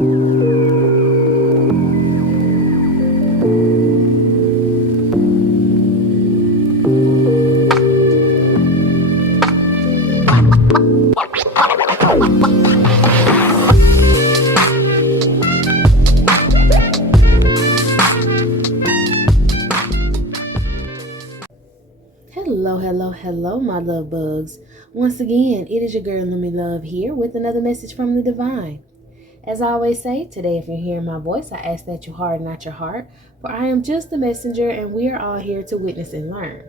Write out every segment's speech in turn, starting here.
Hello, my love bugs. Once again, it is your girl, Lumi Love, here with another message from the divine. As I always say, today if you're hearing my voice, I ask that you harden not your heart, for I am just the messenger and we are all here to witness and learn.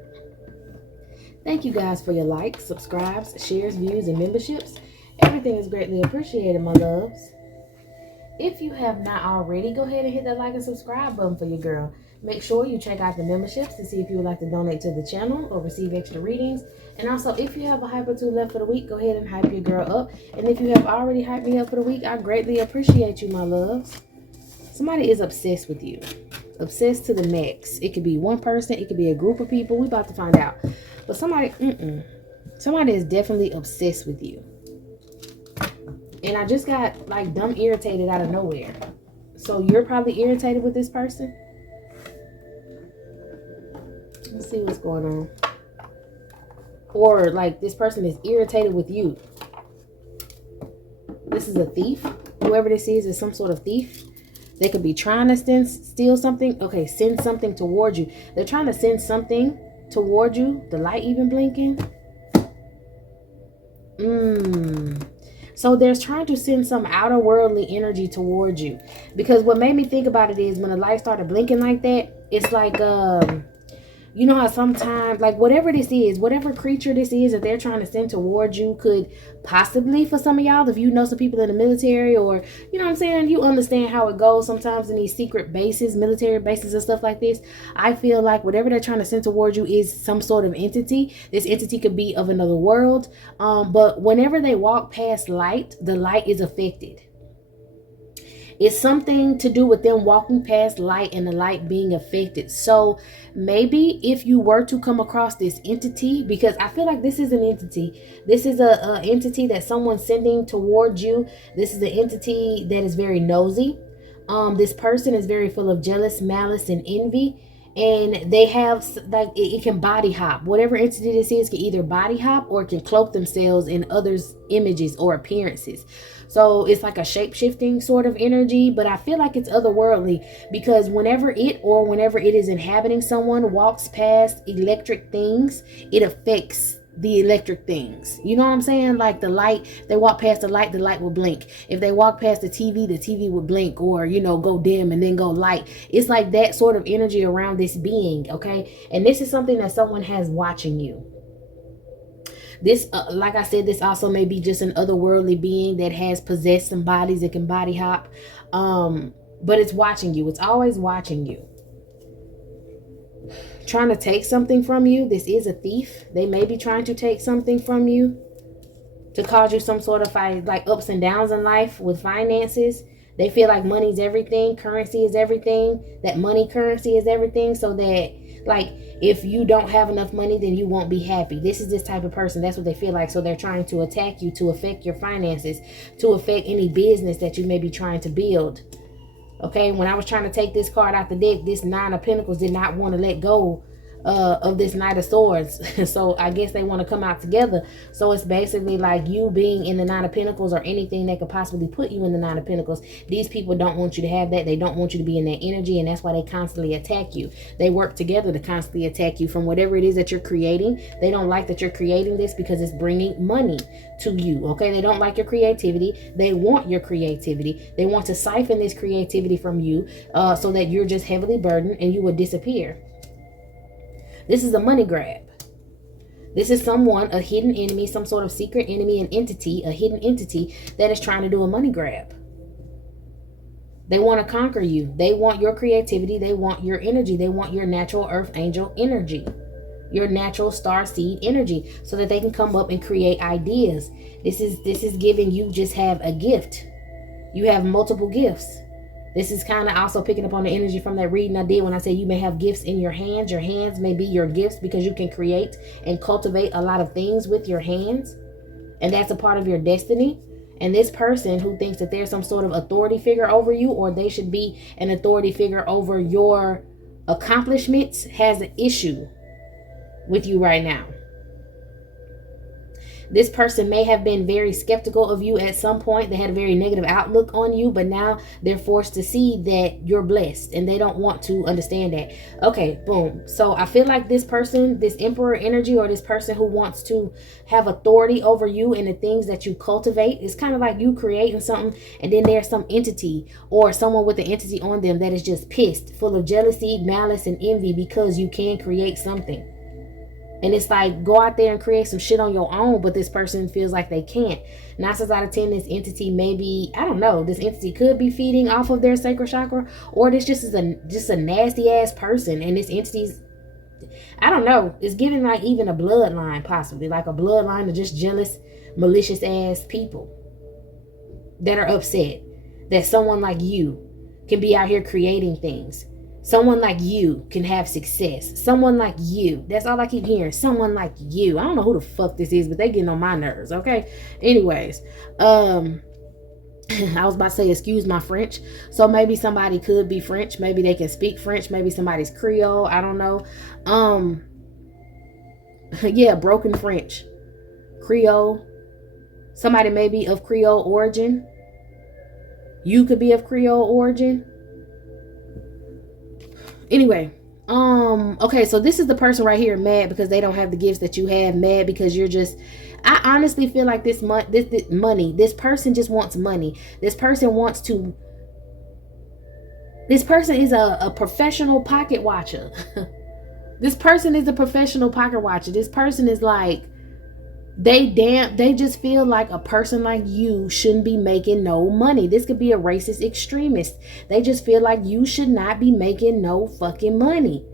Thank you guys for your likes, subscribes, shares, views, and memberships. Everything is greatly appreciated, my loves. If you have not already, go ahead and hit that like and subscribe button for your girl. Make sure you check out the memberships to see if you would like to donate to the channel or receive extra readings. And also, if you have a hype or two left for the week, go ahead and hype your girl up. And if you have already hyped me up for the week, I greatly appreciate you, my loves. Somebody is obsessed with you. Obsessed to the max. It could be one person. It could be a group of people. We about to find out. But somebody is definitely obsessed with you. And I just got like dumb irritated out of nowhere. So you're probably irritated with this person. Let's see what's going on. Or like this person is irritated with you. This is a thief. Whoever this is some sort of thief. They could be trying to steal something. Okay, send something towards you. They're trying to send something toward you. The light even blinking. So they're trying to send some outer worldly energy towards you. Because what made me think about it is when the light started blinking like that, it's like, you know how sometimes, like whatever this is, whatever creature this is that they're trying to send towards you could possibly, for some of y'all, if you know some people in the military or, you know what I'm saying, you understand how it goes sometimes in these secret bases, military bases and stuff like this. I feel like whatever they're trying to send towards you is some sort of entity. This entity could be of another world. But whenever they walk past light, the light is affected. It's something to do with them walking past light and the light being affected. So maybe if you were to come across this entity, because I feel like this is an entity. This is a entity that someone's sending towards you. This is an entity that is very nosy. This person is very full of jealous, malice, and envy. And they have, like, it can body hop. Whatever entity this is can either body hop or can cloak themselves in others' images or appearances. So it's like a shape-shifting sort of energy, but I feel like it's otherworldly because whenever it is inhabiting someone walks past electric things, it affects the electric things. You know what I'm saying? Like the light, they walk past the light will blink. If they walk past the TV would blink or, you know, go dim and then go light. It's like that sort of energy around this being, okay? And this is something that someone has watching you. This, like I said, this also may be just an otherworldly being that has possessed some bodies that can body hop. But it's watching you. It's always watching you. Trying to take something from you. This is a thief. They may be trying to take something from you to cause you some sort of like ups and downs in life with finances. They feel like money's everything. Currency is everything. That money currency is everything. So that like if you don't have enough money, then you won't be happy. This is this type of person. That's what they feel like. So they're trying to attack you to affect your finances, to affect any business that you may be trying to build. Okay, when I was trying to take this card out the deck, this Nine of Pentacles did not want to let go of this Knight of Swords. So I guess they want to come out together. So it's basically like you being in the Nine of Pentacles or anything that could possibly put you in the Nine of Pentacles. These people don't want you to have that. They don't want you to be in that energy, and that's why they constantly attack you. They work together to constantly attack you from whatever it is that you're creating. They don't like that you're creating this because it's bringing money to you. Okay, they don't like your creativity. They want your creativity. They want to siphon this creativity from you so that you're just heavily burdened and you will disappear. This is a money grab. This is someone, a hidden enemy, some sort of secret enemy, an entity, a hidden entity that is trying to do a money grab. They want to conquer you. They want your creativity. They want your energy. They want your natural earth angel energy, your natural star seed energy, so that they can come up and create ideas. This is giving you just have a gift. You have multiple gifts. This is kind of also picking up on the energy from that reading I did when I said you may have gifts in your hands. Your hands may be your gifts because you can create and cultivate a lot of things with your hands. And that's a part of your destiny. And this person who thinks that there's some sort of authority figure over you, or they should be an authority figure over your accomplishments, has an issue with you right now. This person may have been very skeptical of you at some point. They had a very negative outlook on you, but now they're forced to see that you're blessed and they don't want to understand that. Okay, boom. So I feel like this person, this emperor energy, or this person who wants to have authority over you and the things that you cultivate, is kind of like you creating something, and then there's some entity or someone with an entity on them that is just pissed, full of jealousy, malice, and envy because you can create something. And it's like, go out there and create some shit on your own, but this person feels like they can't. 9 times out of 10, this entity maybe, I don't know, this entity could be feeding off of their sacral chakra, or this just is a nasty ass person, and this entity's, I don't know, it's giving like even a bloodline, possibly like a bloodline of just jealous, malicious ass people that are upset that someone like you can be out here creating things. Someone like you can have success. Someone like you. That's all I keep hearing. Someone like you. I don't know who the fuck this is, but they getting on my nerves, okay? Anyways, I was about to say, excuse my French. So maybe somebody could be French. Maybe they can speak French. Maybe somebody's Creole. I don't know. Yeah, broken French. Creole. Somebody may be of Creole origin. You could be of Creole origin. Anyway, okay, so this is the person right here mad because they don't have the gifts that you have, mad because you're just, I honestly feel like this money, this person just wants money. This person is a professional pocket watcher. This person is a professional pocket watcher. This person is like, they just feel like a person like you shouldn't be making no money. This could be a racist extremist. They just feel like you should not be making no fucking money.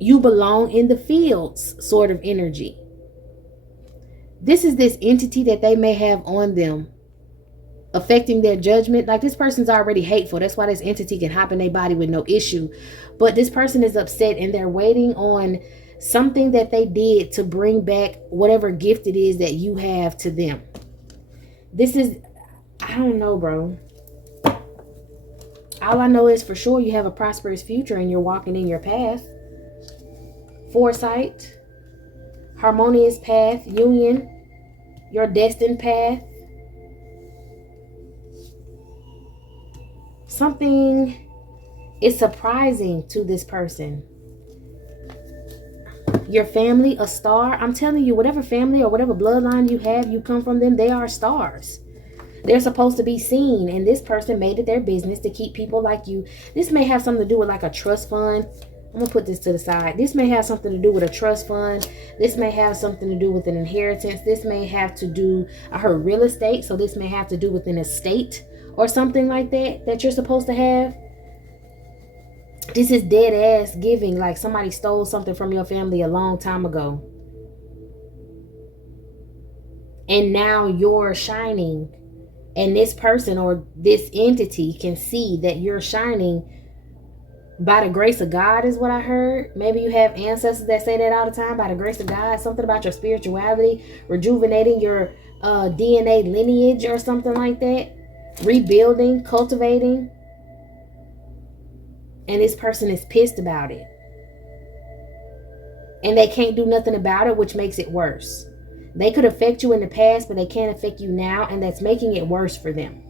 You belong in the fields sort of energy. This is this entity that they may have on them affecting their judgment. Like, this person's already hateful. That's why this entity can hop in their body with no issue. But this person is upset and they're waiting on something that they did to bring back whatever gift it is that you have to them. This is, I don't know, bro. All I know is for sure you have a prosperous future and you're walking in your path. Foresight, harmonious path, union, your destined path. Something is surprising to this person. Your family, a star. I'm telling you, whatever family or whatever bloodline you have, you come from them, they are stars. They're supposed to be seen, and this person made it their business to keep people like you. This may have something to do with like a trust fund. I'm gonna put this to the side. This may have something to do with a trust fund. This may have something to do with an inheritance. This may have to do, I heard real estate, so this may have to do with an estate or something like that you're supposed to have. This is dead ass giving, like somebody stole something from your family a long time ago. And now you're shining. And this person or this entity can see that you're shining by the grace of God, is what I heard. Maybe you have ancestors that say that all the time, by the grace of God. Something about your spirituality, rejuvenating your DNA lineage or something like that. Rebuilding, cultivating. And this person is pissed about it. And they can't do nothing about it, which makes it worse. They could affect you in the past, but they can't affect you now, and that's making it worse for them.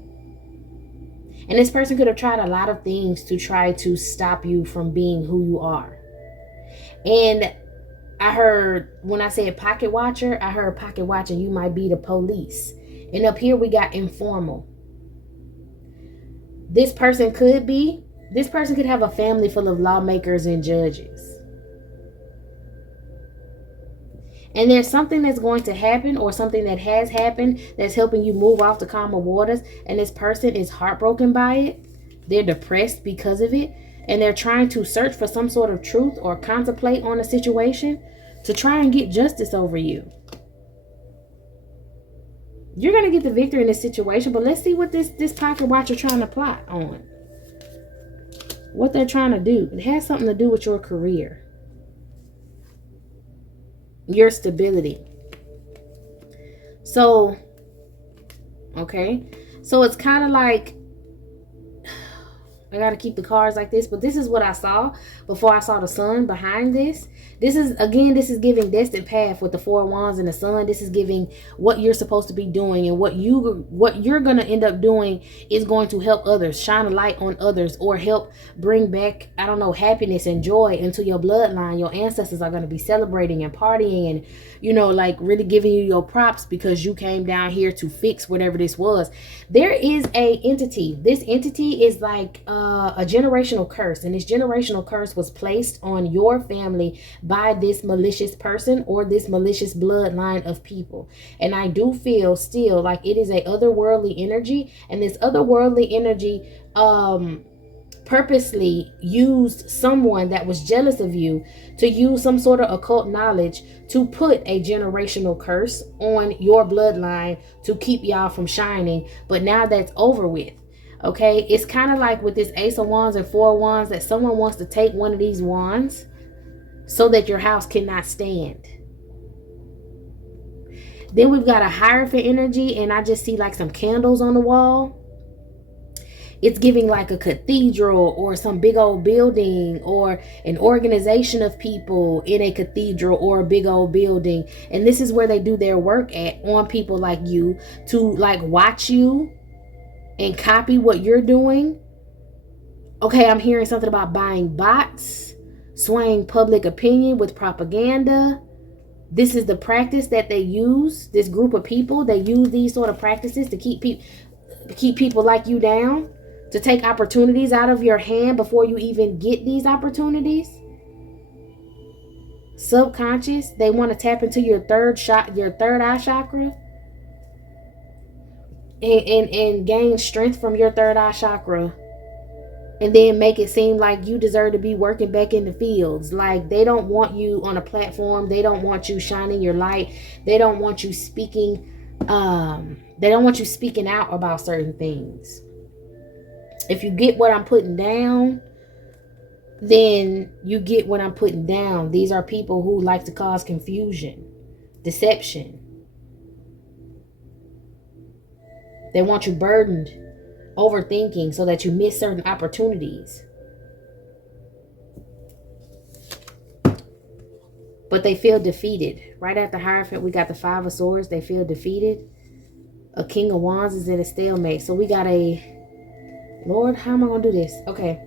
And this person could have tried a lot of things to try to stop you from being who you are. And I heard, when I said pocket watcher, I heard pocket watcher, you might be the police. And up here we got informal. This person could have a family full of lawmakers and judges. And there's something that's going to happen, or something that has happened, that's helping you move off the calmer waters. And this person is heartbroken by it. They're depressed because of it. And they're trying to search for some sort of truth or contemplate on a situation to try and get justice over you. You're going to get the victory in this situation, but let's see what this pocket watcher trying to plot on. What they're trying to do. It has something to do with your career. Your stability. So Okay, so it's kind of like, I gotta keep the cards like this, but this is what I saw before I saw the sun behind this. This is giving destined path with the 4 wands and the sun. This is giving what you're supposed to be doing, and what you're gonna end up doing is going to help others, shine a light on others, or help bring back, I don't know, happiness and joy into your bloodline. Your ancestors are gonna be celebrating and partying, and like really giving you your props because you came down here to fix whatever this was. There is a entity. This entity is like a generational curse, and this generational curse was placed on your family by this malicious person or this malicious bloodline of people. And I do feel still like it is a otherworldly energy, and this otherworldly energy purposely used someone that was jealous of you to use some sort of occult knowledge to put a generational curse on your bloodline to keep y'all from shining. But now that's over with. Okay, it's kind of like with this Ace of Wands and 4 wands, that someone wants to take one of these wands so that your house cannot stand. Then we've got a Hierophant energy, and I just see like some candles on the wall. It's giving like a cathedral or some big old building, or an organization of people in a cathedral or a big old building. And this is where they do their work on people like you, to like watch you and copy what you're doing. Okay, I'm hearing something about buying bots, swaying public opinion with propaganda. This is the practice that they use. This group of people, they use these sort of practices to keep people like you down, to take opportunities out of your hand before you even get these opportunities. Subconscious, they want to tap into your third eye chakra, and gain strength from your third eye chakra, and then make it seem like you deserve to be working back in the fields. Like, they don't want you on a platform. They don't want you shining your light. They don't want you speaking. They don't want you speaking out about certain things. If you get what I'm putting down, then you get what I'm putting down. These are people who like to cause confusion, deception. They want you burdened, overthinking, so that you miss certain opportunities. But they feel defeated. Right after Hierophant, we got the 5 of Swords. They feel defeated. A King of Wands is in a stalemate. So we got a... Lord, how am I going to do this? Okay.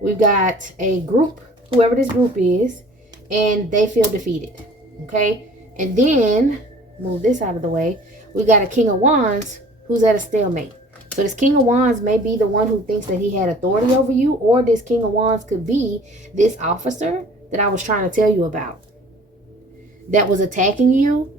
We've got a group, whoever this group is, and they feel defeated. Okay? And then, move this out of the way, we got a King of Wands who's at a stalemate. So this King of Wands may be the one who thinks that he had authority over you, or this King of Wands could be this officer that I was trying to tell you about, that was attacking you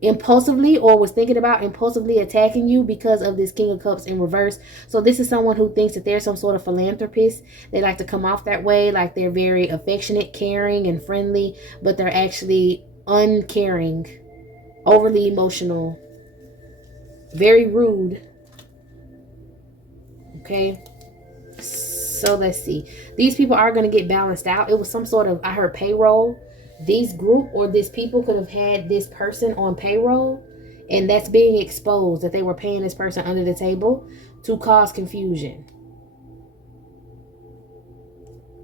impulsively, or was thinking about impulsively attacking you because of this King of Cups in reverse. So this is someone who thinks that they're some sort of philanthropist. They like to come off that way, like they're very affectionate, caring, and friendly, but they're actually uncaring, overly emotional, very rude. Okay, so let's see. These people are going to get balanced out. It was some sort of, I heard payroll. These group or these people could have had this person on payroll, and that's being exposed, that they were paying this person under the table to cause confusion.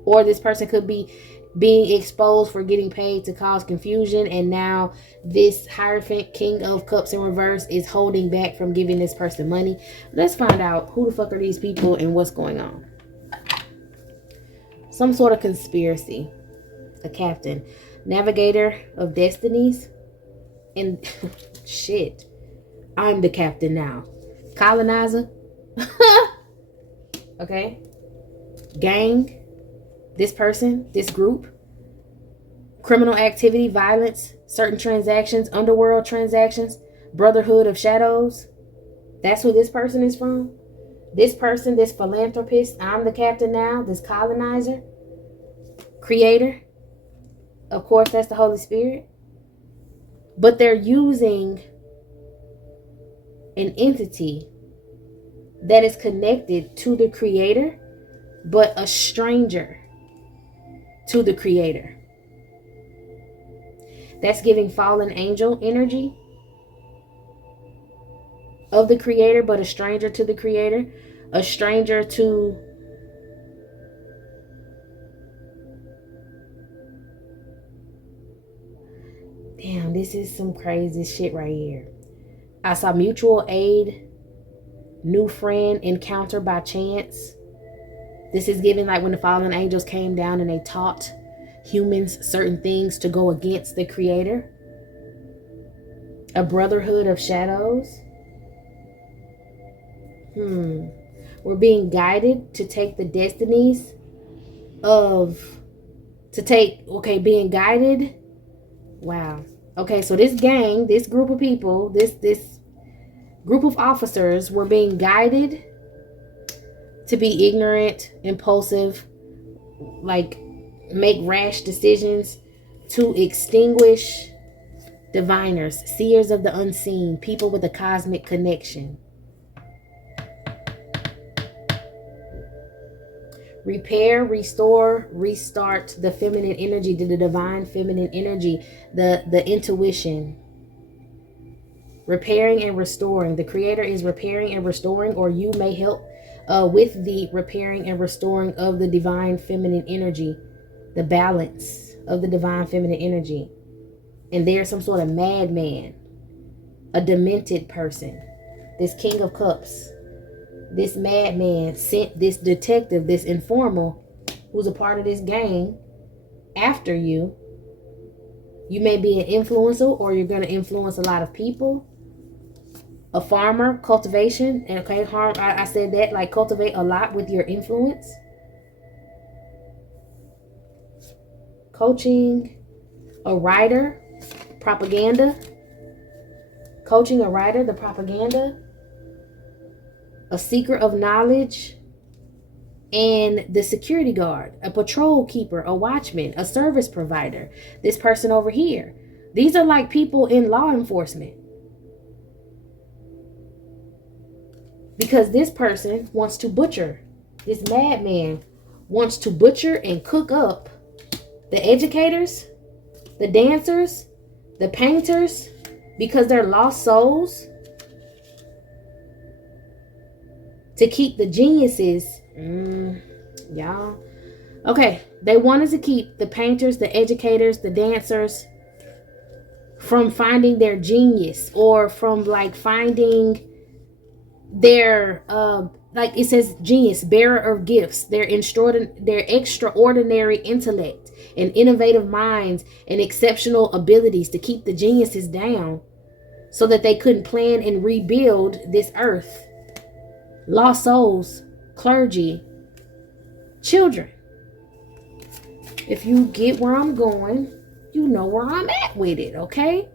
Or this person could be being exposed for getting paid to cause confusion, and now this Hierophant King of Cups in reverse is holding back from giving this person money. Let's find out who the fuck are these people and what's going on. Some sort of conspiracy. A captain. Navigator of destinies. And shit, I'm the captain now. Colonizer. Okay. Gang. This person, this group. Criminal activity, violence, certain transactions, underworld transactions, brotherhood of shadows. That's who this person is from. This person, this philanthropist, I'm the captain now, this colonizer, creator. Of course, that's the Holy Spirit. But they're using an entity that is connected to the creator, but a stranger to the creator. That's giving fallen angel energy. of the creator, but a stranger to the creator, a stranger to damn, this is some crazy shit right here. I saw mutual aid, new friend, encounter by chance. This is given like when the fallen angels came down and they taught humans certain things to go against the creator. A brotherhood of shadows. We're being guided to take the destinies of, being guided. Wow. Okay, so this gang, this group of people, this group of officers were being guided to be ignorant, impulsive, like make rash decisions, to extinguish diviners, seers of the unseen, people with a cosmic connection. Repair, restore, restart the feminine energy, the divine feminine energy, the intuition. Repairing and restoring. The creator is repairing and restoring, or you may help with the repairing and restoring of the divine feminine energy, the balance of the divine feminine energy. And there's some sort of madman, a demented person, this King of Cups. This madman sent this detective, this informer, who's a part of this gang, after you. You may be an influencer, or you're going to influence a lot of people. A farmer, cultivation, and okay, I said that, like cultivate a lot with your influence. Coaching, a writer, propaganda. Coaching a writer, the propaganda. A seeker of knowledge, and the security guard, a patrol keeper, a watchman, a service provider. This person over here. These are like people in law enforcement. Because this person wants to butcher. This madman wants to butcher and cook up the educators, the dancers, the painters, because they're lost souls. To keep the geniuses, y'all. Okay, they wanted to keep the painters, the educators, the dancers from finding their genius, or from like finding their, like it says, genius, bearer of gifts, their extraordinary intellect and innovative minds and exceptional abilities, to keep the geniuses down so that they couldn't plan and rebuild this earth. Lost souls, clergy, children. If you get where I'm going, you know where I'm at with it, okay?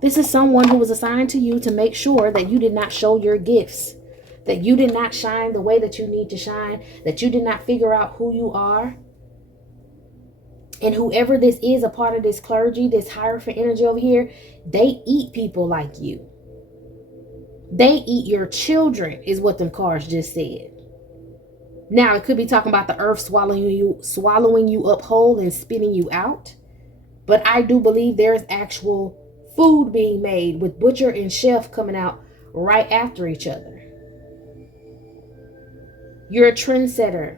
This is someone who was assigned to you to make sure that you did not show your gifts, that you did not shine the way that you need to shine, that you did not figure out who you are. And whoever this is, a part of this clergy, this hierophant energy over here, they eat people like you. They eat your children, is what them cards just said. Now, it could be talking about the earth swallowing you up whole and spitting you out. But I do believe there is actual food being made, with butcher and chef coming out right after each other. You're a trendsetter.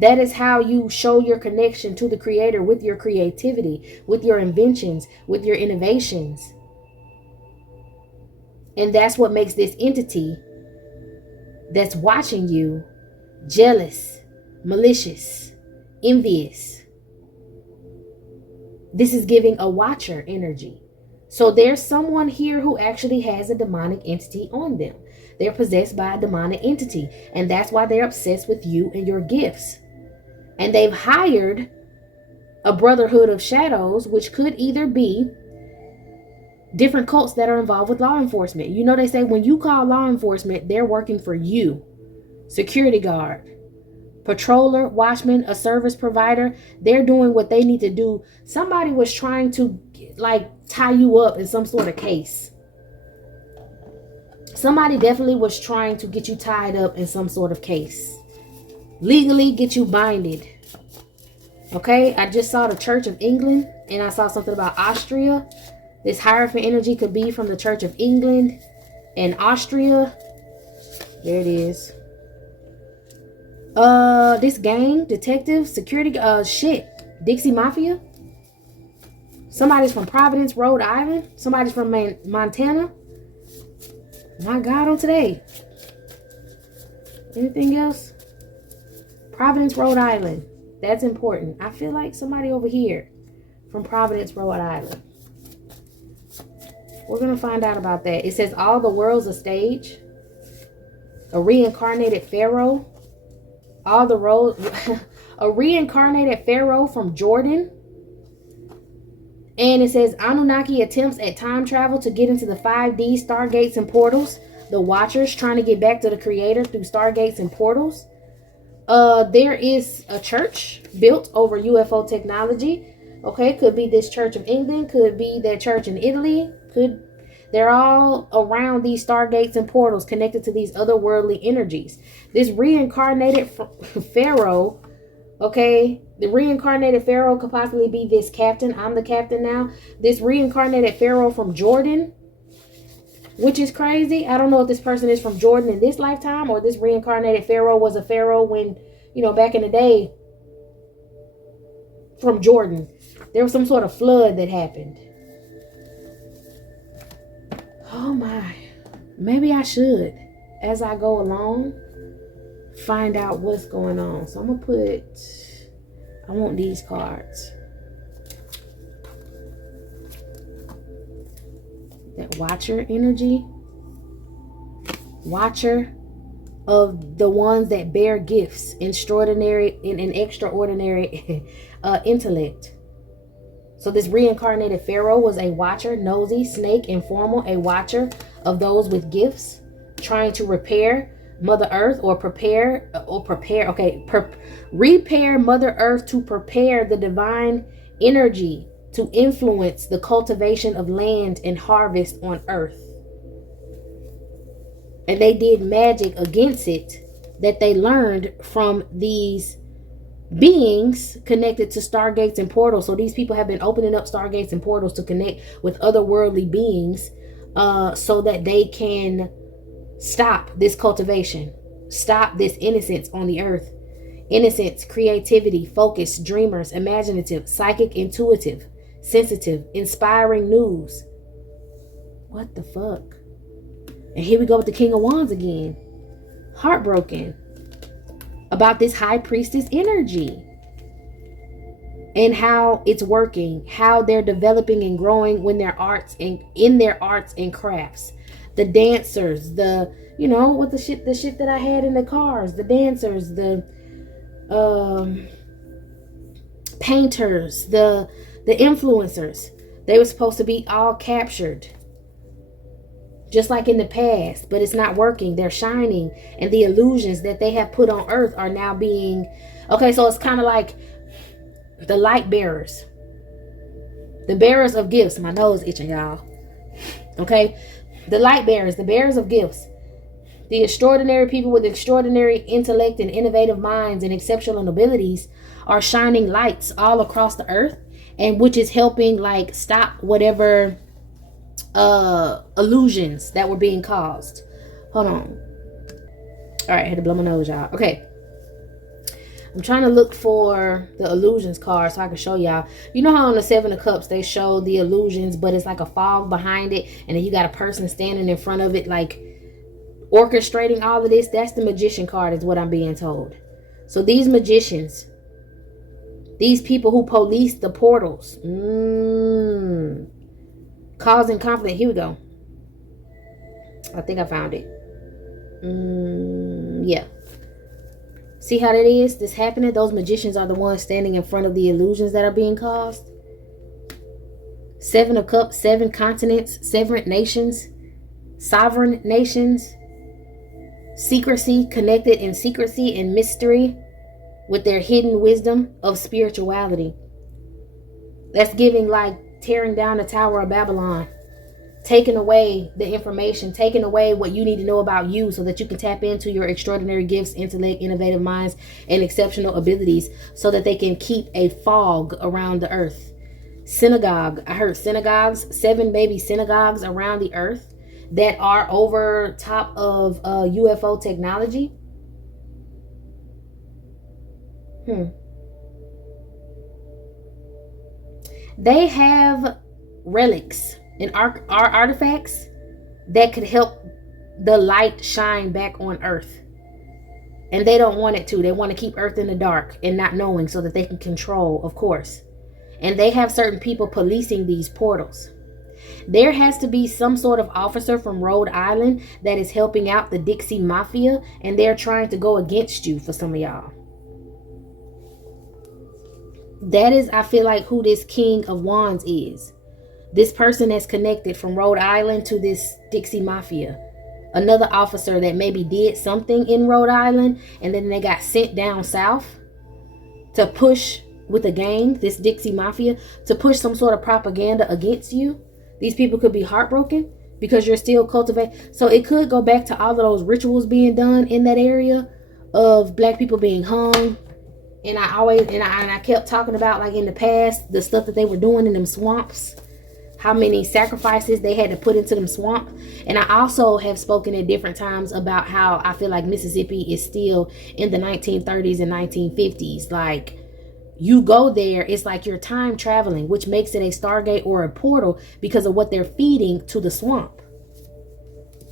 That is how you show your connection to the creator, with your creativity, with your inventions, with your innovations. And that's what makes this entity that's watching you jealous, malicious, envious. This is giving a watcher energy. So there's someone here who actually has a demonic entity on them. They're possessed by a demonic entity. And that's why they're obsessed with you and your gifts. And they've hired a brotherhood of shadows, which could either be different cults that are involved with law enforcement. You know, they say when you call law enforcement, they're working for you. Security guard, patroller, watchman, a service provider, they're doing what they need to do. Somebody was trying to like tie you up in some sort of case. Somebody definitely was trying to get you tied up in some sort of case. Legally get you binded. Okay, I just saw the Church of England, and I saw something about Austria. This Hierophant energy could be from the Church of England and Austria. There it is. This gang, detective, security, Dixie Mafia. Somebody's from Providence, Rhode Island. Somebody's from Montana. My God, on today. Anything else? Providence, Rhode Island. That's important. I feel like somebody over here from Providence, Rhode Island. We're going to find out about that. It says all the world's a stage. A reincarnated pharaoh. All the road. A reincarnated pharaoh from Jordan. And it says Anunnaki attempts at time travel to get into the 5D stargates and portals. The Watchers trying to get back to the Creator through stargates and portals. There is a church built over UFO technology. Okay, could be this Church of England, could be that church in Italy, they're all around these stargates and portals connected to these otherworldly energies. This reincarnated pharaoh, okay, the reincarnated pharaoh could possibly be this captain. I'm the captain now. This reincarnated pharaoh from Jordan, which is crazy. I don't know if this person is from Jordan in this lifetime or this reincarnated pharaoh was a pharaoh when, back in the day from Jordan. There was some sort of flood that happened. Oh my. Maybe I should, as I go along, find out what's going on. So I'm going to I want these cards. That Watcher energy. Watcher of the ones that bear gifts, extraordinary and extraordinary intellect. So this reincarnated pharaoh was a watcher, nosy, snake, informal, a watcher of those with gifts, trying to repair Mother Earth repair Mother Earth to prepare the divine energy to influence the cultivation of land and harvest on Earth. And they did magic against it that they learned from these beings connected to stargates and portals. So these people have been opening up stargates and portals to connect with otherworldly beings, so that they can stop this cultivation, stop this innocence on the earth. Innocence, creativity, focus, dreamers, imaginative, psychic, intuitive, sensitive, inspiring news. What the fuck? And here we go with the King of Wands again. Heartbroken about this high priestess energy and how it's working, how they're developing and growing when their arts and in their arts and crafts. The dancers, what the shit that I had in the cars, the dancers, the painters, the influencers, they were supposed to be all captured just like in the past, but it's not working. They're shining, and the illusions that they have put on earth are now being okay. So it's kind of like the light bearers, the bearers of gifts. My nose itching, y'all. Okay, the light bearers, the bearers of gifts, the extraordinary people with extraordinary intellect and innovative minds and exceptional abilities are shining lights all across the earth, and which is helping like stop whatever illusions that were being caused. Hold on. All right, I had to blow my nose, y'all. Okay, I'm trying to look for the illusions card so I can show y'all. You know how on the Seven of Cups they show the illusions, but it's like a fog behind it, and then you got a person standing in front of it like orchestrating all of this. That's the Magician card, is what I'm being told. So these magicians, these people who police the portals, causing conflict. Here we go. I think I found it. Yeah. See how that is? This happening? Those magicians are the ones standing in front of the illusions that are being caused. Seven of Cups, 7 continents, 7 nations, sovereign nations, secrecy, connected in secrecy and mystery with their hidden wisdom of spirituality. That's giving like tearing down the Tower of Babylon, taking away the information, taking away what you need to know about you so that you can tap into your extraordinary gifts, intellect, innovative minds, and exceptional abilities so that they can keep a fog around the earth. synagogue. I heard synagogues, 7 baby synagogues around the earth that are over top of UFO technology. They have relics and artifacts that could help the light shine back on earth. And they don't want it to. They want to keep earth in the dark and not knowing so that they can control, of course. And they have certain people policing these portals. There has to be some sort of officer from Rhode Island that is helping out the Dixie Mafia, and they're trying to go against you for some of y'all. That is, I feel like, who this King of Wands is. This person that's connected from Rhode Island to this Dixie Mafia. Another officer that maybe did something in Rhode Island, and then they got sent down south to push with a gang, this Dixie Mafia, to push some sort of propaganda against you. These people could be heartbroken because you're still cultivating. So it could go back to all of those rituals being done in that area of black people being hung. And I kept talking about, like, in the past, the stuff that they were doing in them swamps, how many sacrifices they had to put into them swamp. And I also have spoken at different times about how I feel like Mississippi is still in the 1930s and 1950s. Like, you go there, it's like you're time traveling, which makes it a Stargate or a portal because of what they're feeding to the swamp.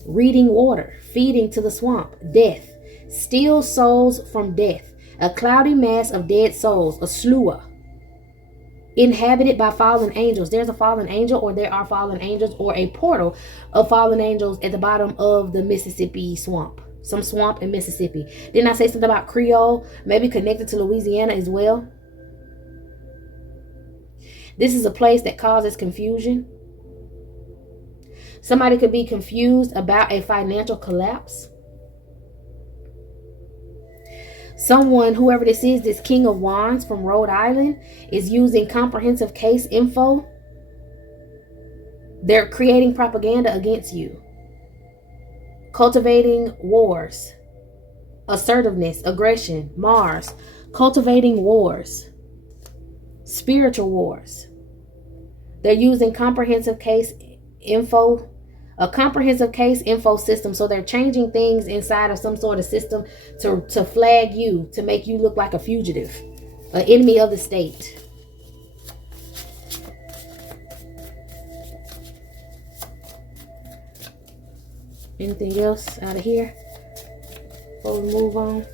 Reading water, feeding to the swamp, death, steal souls from death, a cloudy mass of dead souls, a slewa, inhabited by fallen angels. There's a fallen angel, or there are fallen angels, or a portal of fallen angels at the bottom of the Mississippi swamp. Some swamp in Mississippi. Didn't I say something about Creole? Maybe connected to Louisiana as well. This is a place that causes confusion. Somebody could be confused about a financial collapse. Someone, whoever this is, this King of Wands from Rhode Island, is using comprehensive case info. They're creating propaganda against you. Cultivating wars. Assertiveness, aggression, Mars. Cultivating wars. Spiritual wars. They're using comprehensive case info, a comprehensive case info system. So they're changing things inside of some sort of system to flag you, to make you look like a fugitive, an enemy of the state. Anything else out of here before we move on?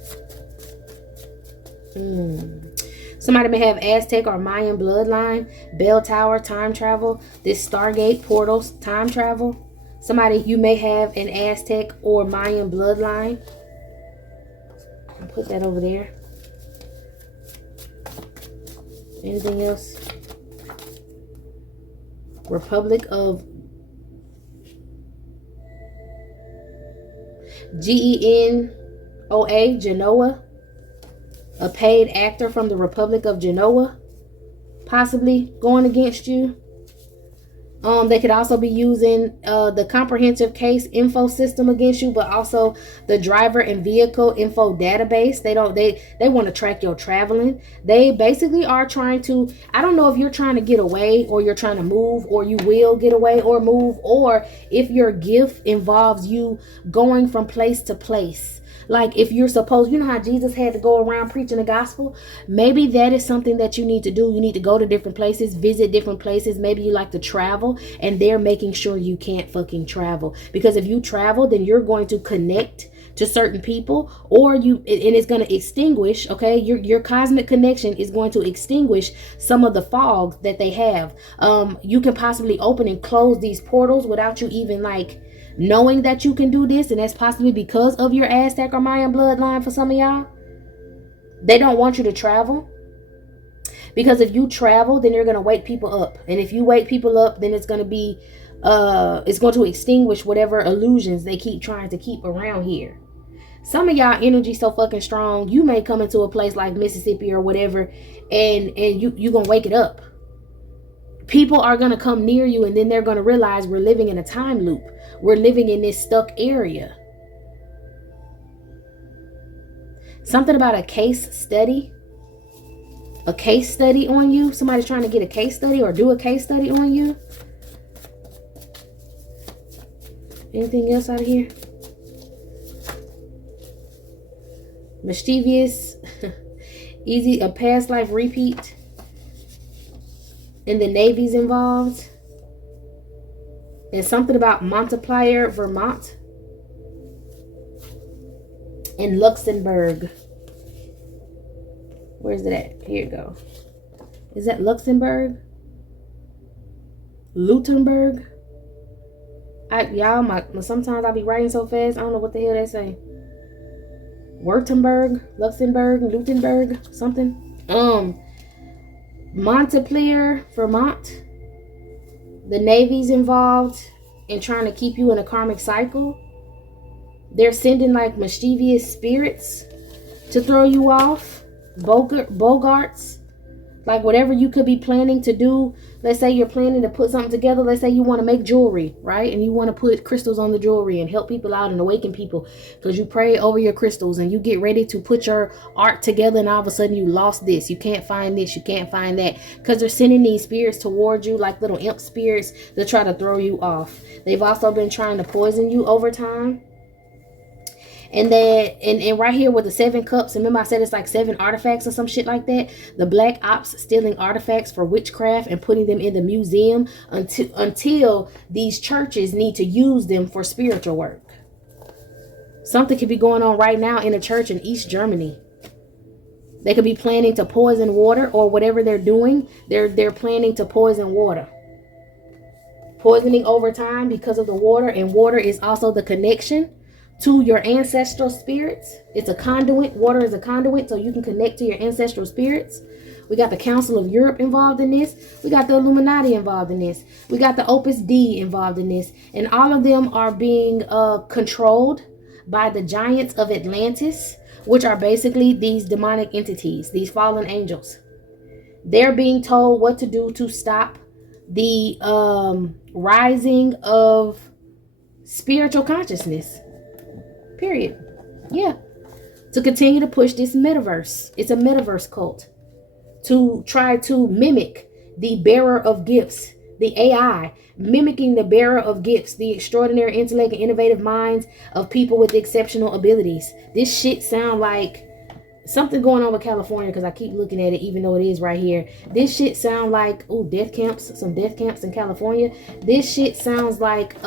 Somebody may have Aztec or Mayan bloodline, bell tower, time travel, this Stargate portals, time travel. Somebody, you may have an Aztec or Mayan bloodline. I'll put that over there. Anything else? Republic of Genoa, Genoa. A paid actor from the Republic of Genoa, possibly going against you. They could also be using the comprehensive case info system against you, but also the driver and vehicle info database. They want to track your traveling. They basically are trying to, I don't know if you're trying to get away or you're trying to move, or you will get away or move, or if your gift involves you going from place to place. Like, if you're supposed, you know how Jesus had to go around preaching the gospel? Maybe that is something that you need to do. You need to go to different places, visit different places. Maybe you like to travel, and they're making sure you can't fucking travel. Because if you travel, then you're going to connect to certain people, or and it's going to extinguish, okay? Your cosmic connection is going to extinguish some of the fog that they have. You can possibly open and close these portals without you even, like, knowing that you can do this, and that's possibly because of your Aztec or Mayan bloodline for some of y'all. They don't want you to travel, because if you travel, then you're going to wake people up, and if you wake people up, then it's going to be it's going to extinguish whatever illusions they keep trying to keep around here. Some of y'all energy so fucking strong, you may come into a place like Mississippi or whatever, and you gonna wake it up. People are going to come near you, and then they're going to realize we're living in a time loop. We're living in this stuck area. Something about a case study. a case study on you. Somebody's trying to get a case study or do a case study on you. Anything else out of here? Mischievous. Easy, a past life repeat. And the Navy's involved. And something about Montpelier, Vermont. And Luxembourg. Where's it at? Here you go. Is that Luxembourg? Lutenberg? Y'all, sometimes I be writing so fast, I don't know what the hell they say. Württemberg, Luxembourg, Lutenberg, something. Montpelier, Vermont. The Navy's involved in trying to keep you in a karmic cycle. They're sending like mischievous spirits to throw you off. Bogarts. Like whatever you could be planning to do. Let's say you're planning to put something together. Let's say you want to make jewelry, right? And you want to put crystals on the jewelry and help people out and awaken people. Because you pray over your crystals and you get ready to put your art together, and all of a sudden you lost this. You can't find this. You can't find that. Because they're sending these spirits towards you like little imp spirits to try to throw you off. They've also been trying to poison you over time. And then, and right here with the 7 cups, remember I said it's like 7 artifacts or some shit like that. The black ops stealing artifacts for witchcraft and putting them in the museum until these churches need to use them for spiritual work. Something could be going on right now in a church in East Germany. They could be planning to poison water, or whatever they're doing. They're planning to poison water. Poisoning over time because of the water, and water is also the connection to your ancestral spirits. It's a conduit. Water is a conduit, so you can connect to your ancestral spirits. We got the Council of Europe involved in this. We got the Illuminati involved in this. We got the Opus Dei involved in this. And all of them are being controlled by the giants of Atlantis, which are basically these demonic entities, these fallen angels. They're being told what to do to stop the rising of spiritual consciousness. Period. Yeah. To continue to push this metaverse. It's a metaverse cult. To try to mimic the bearer of gifts. The AI. Mimicking the bearer of gifts. The extraordinary intellect and innovative minds of people with exceptional abilities. This shit sound like something going on with California, because I keep looking at it even though it is right here. This shit sound like, oh, death camps. Some death camps in California. This shit sounds like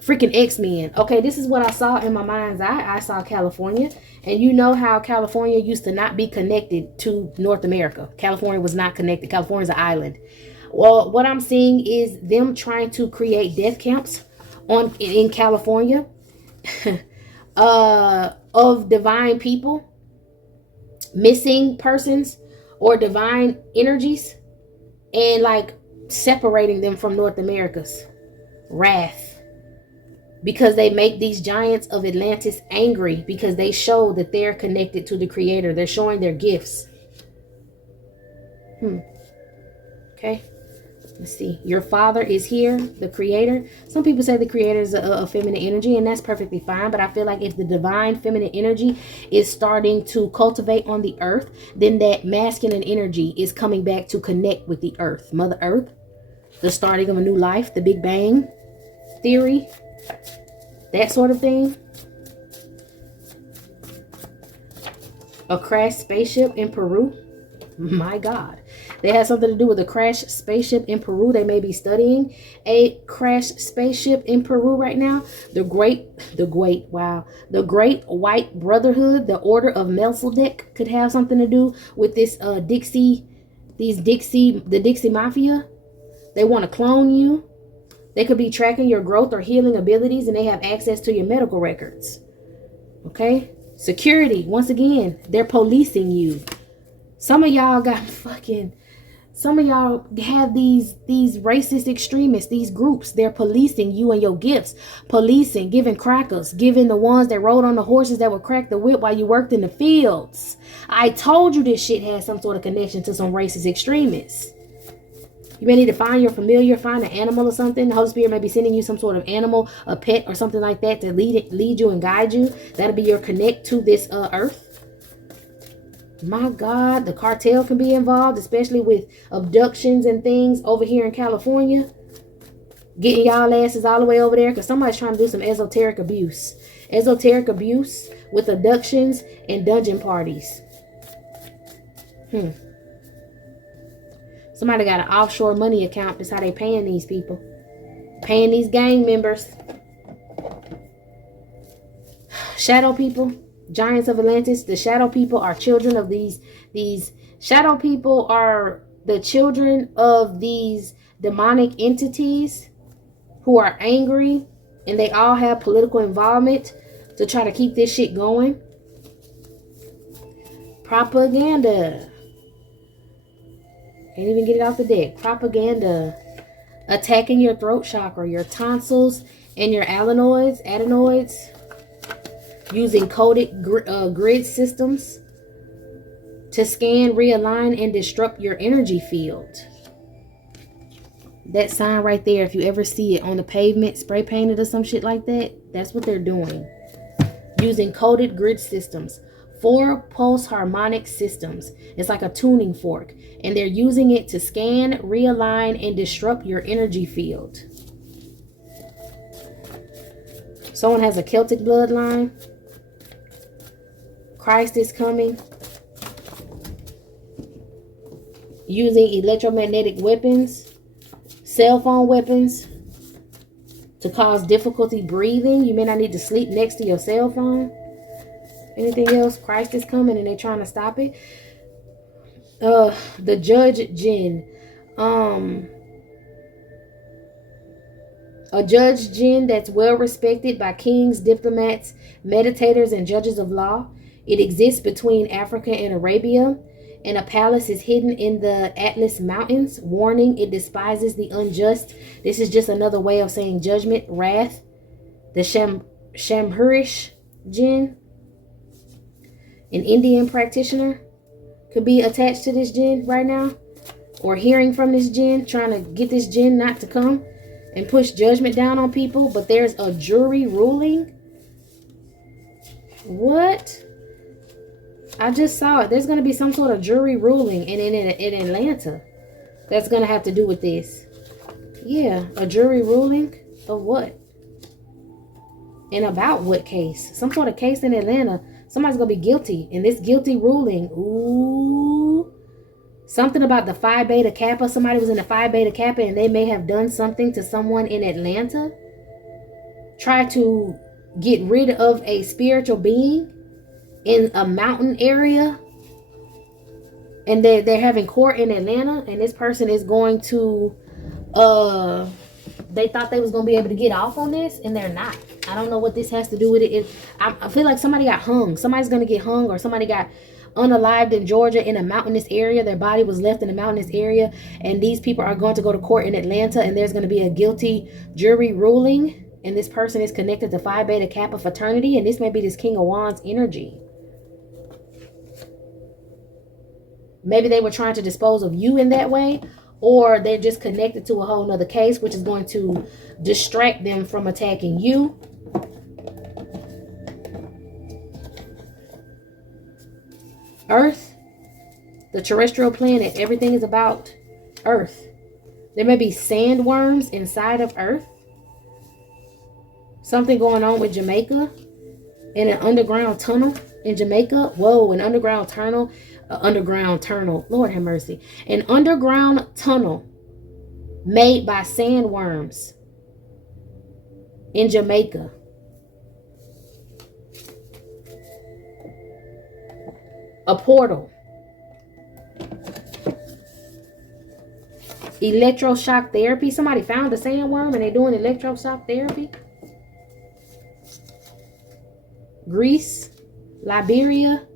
freaking X-Men. Okay, this is what I saw in my mind's eye. I saw California. And you know how California used to not be connected to North America. California was not connected. California's an island. Well, what I'm seeing is them trying to create death camps in California of divine people, missing persons, or divine energies, and like separating them from North America's wrath. Because they make these giants of Atlantis angry because they show that they're connected to the creator. They're showing their gifts. Okay. Let's see. Your father is here, the creator. Some people say the creator is a feminine energy, and that's perfectly fine. But I feel like if the divine feminine energy is starting to cultivate on the earth, then that masculine energy is coming back to connect with the earth. Mother Earth. The starting of a new life. The Big Bang Theory. That sort of thing. A crashed spaceship in Peru. My God. They had something to do with a crashed spaceship in Peru. They may be studying a crashed spaceship in Peru right now. The Great White Brotherhood, the Order of Melchizedek, could have something to do with this the Dixie Mafia. They want to clone you. They could be tracking your growth or healing abilities, and they have access to your medical records. Okay? Security. Once again, they're policing you. Some of y'all have these racist extremists, these groups. They're policing you and your gifts. Policing, giving crackers, giving the ones that rode on the horses that would crack the whip while you worked in the fields. I told you this shit has some sort of connection to some racist extremists. You may need to find your familiar, find an animal or something. The Holy Spirit may be sending you some sort of animal, a pet or something like that to lead you and guide you. That'll be your connect to this earth. My God, the cartel can be involved, especially with abductions and things over here in California. Getting y'all asses all the way over there because somebody's trying to do some esoteric abuse. Esoteric abuse with abductions and dungeon parties. Somebody got an offshore money account. That's how they paying these people. Paying these gang members. Shadow people. Giants of Atlantis. The shadow people are children of these shadow people are the children of these demonic entities who are angry, and they all have political involvement to try to keep this shit going. Propaganda. Can't even get it off the deck. Propaganda. Attacking your throat chakra, your tonsils, and your adenoids. Using coded grid systems to scan, realign, and disrupt your energy field. That sign right there, if you ever see it on the pavement, spray painted or some shit like that, that's what they're doing. Using coded grid systems. 4 pulse harmonic systems. It's like a tuning fork. And they're using it to scan, realign, and disrupt your energy field. Someone has a Celtic bloodline. Christ is coming. Using electromagnetic weapons. Cell phone weapons to cause difficulty breathing. You may not need to sleep next to your cell phone. Anything else? Christ is coming and they're trying to stop it. The judge jinn. A judge jinn that's well respected by kings, diplomats, meditators, and judges of law. It exists between Africa and Arabia. And a palace is hidden in the Atlas Mountains. Warning, it despises the unjust. This is just another way of saying judgment, wrath. The Shamhurish jinn, an Indian practitioner, could be attached to this jinn right now. Or hearing from this jinn, trying to get this jinn not to come and push judgment down on people. But there's a jury ruling. What? I just saw it. There's going to be some sort of jury ruling in Atlanta that's going to have to do with this. Yeah, a jury ruling of what? And about what case? Some sort of case in Atlanta. Somebody's going to be guilty. And this guilty ruling, ooh, something about the Phi Beta Kappa. Somebody was in the Phi Beta Kappa and they may have done something to someone in Atlanta. Try to get rid of a spiritual being in a mountain area, and they're having court in Atlanta, and this person is going to they thought they was going to be able to get off on this, and they're not. I don't know what this has to do with it. I feel like somebody got hung. Somebody's going to get hung, or somebody got unalived in Georgia in a mountainous area. Their body was left in a mountainous area, and these people are going to go to court in Atlanta, and there's going to be a guilty jury ruling, and this person is connected to Phi Beta Kappa fraternity, and this may be this King of Wands energy. Maybe they were trying to dispose of you in that way, or they're just connected to a whole nother case, which is going to distract them from attacking you. Earth, the terrestrial planet, everything is about Earth. There may be sandworms inside of Earth. Something going on with Jamaica in an underground tunnel in Jamaica. Whoa, an underground tunnel. Lord have mercy. An underground tunnel made by sandworms in Jamaica. A portal. Electroshock therapy. Somebody found a sandworm and they're doing electroshock therapy. Greece, Liberia,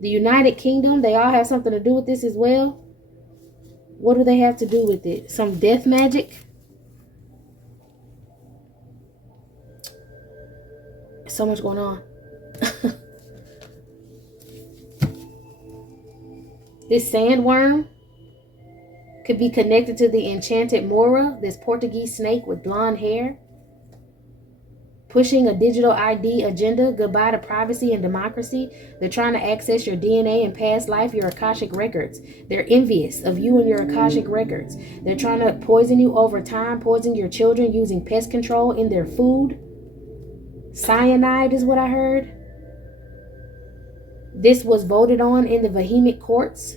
the United Kingdom, they all have something to do with this as well. What do they have to do with it? Some death magic? So much going on. This sandworm could be connected to the enchanted Mora, this Portuguese snake with blonde hair. pushing a digital ID agenda. Goodbye to privacy and democracy. They're trying to access your DNA and past life, your Akashic records. They're envious of you and your Akashic records. They're trying to poison you over time, poison your children using pest control in their food. Cyanide is what I heard. This was voted on in the vehement courts,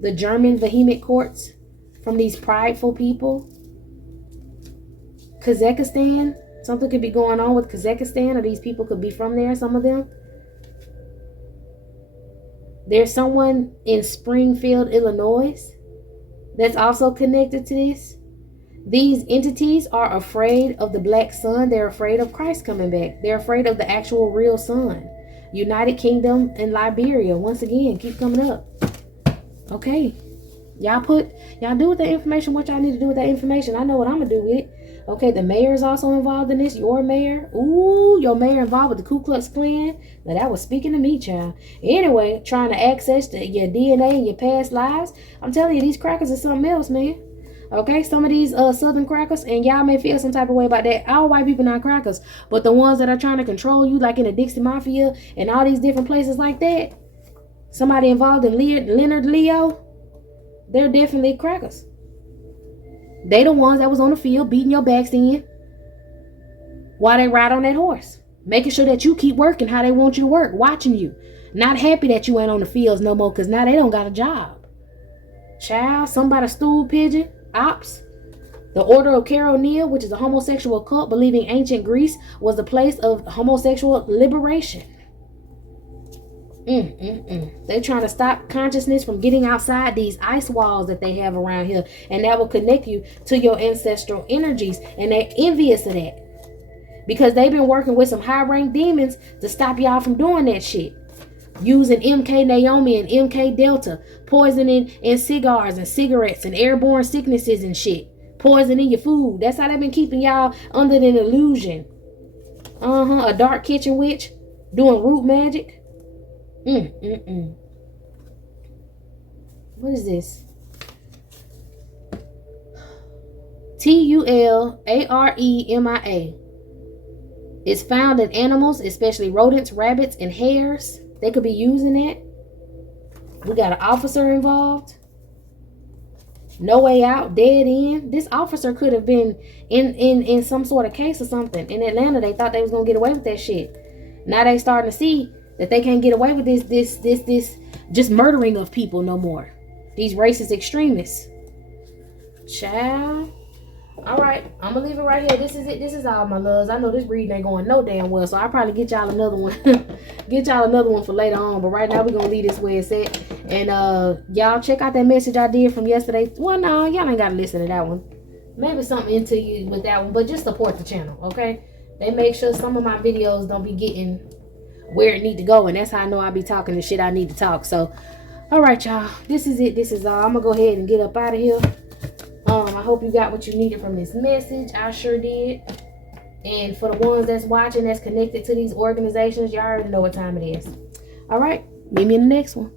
the German vehement courts, from these prideful people. Kazakhstan, something could be going on with Kazakhstan, or these people could be from there, some of them. There's someone in Springfield, Illinois, that's also connected to this. These entities are afraid of the black sun. They're afraid of Christ coming back. They're afraid of the actual real sun. United Kingdom and Liberia, once again, keep coming up. Okay. Y'all do with that information what y'all need to do with that information. I know what I'm going to do with it. Okay, the mayor is also involved in this. Your mayor. Ooh, your mayor involved with the Ku Klux Klan. Now, that was speaking to me, child. Anyway, trying to access your DNA and your past lives. I'm telling you, these crackers are something else, man. Okay, some of these southern crackers, and y'all may feel some type of way about that. All white people not crackers, but the ones that are trying to control you, like in the Dixie Mafia and all these different places like that, somebody involved in Leonard Leo, they're definitely crackers. They the ones that was on the field beating your backs in while they ride on that horse, making sure that you keep working how they want you to work, watching you, not happy that you ain't on the fields no more, because now they don't got a job. Child, somebody stool pigeon. Ops. The Order of Caroneal, which is a homosexual cult believing ancient Greece was the place of homosexual liberation. They're trying to stop consciousness from getting outside these ice walls that they have around here, and that will connect you to your ancestral energies, and they're envious of that because they've been working with some high-ranked demons to stop y'all from doing that shit. Using MK Naomi and MK Delta, poisoning in cigars and cigarettes and airborne sicknesses and shit. Poisoning your food. That's how they've been keeping y'all under an illusion. A dark kitchen witch doing root magic. What is this? TULAREMIA. It's found in animals, especially rodents, rabbits, and hares. They could be using it. We got an officer involved. No way out, dead end. This officer could have been in some sort of case or something. In Atlanta, they thought they was gonna get away with that shit. Now they starting to see that they can't get away with this just murdering of people no more. These racist extremists. Child. All right, I'm gonna leave it right here. This is it. This is all, my loves. I know this reading ain't going no damn well, so I'll probably get y'all another one. Get y'all another one for later on. But right now we're gonna leave this where it's at. And y'all check out that message I did from yesterday. Well, no, y'all ain't gotta listen to that one. Maybe something into you with that one, but just support the channel, okay? They make sure some of my videos don't be getting where it need to go, and that's how I know I be talking the shit I need to talk. So, all right, y'all. This is it. This is all. I'm gonna go ahead and get up out of here. I hope you got what you needed from this message. I sure did. And for the ones that's watching, that's connected to these organizations, y'all already know what time it is. All right. Meet me in the next one.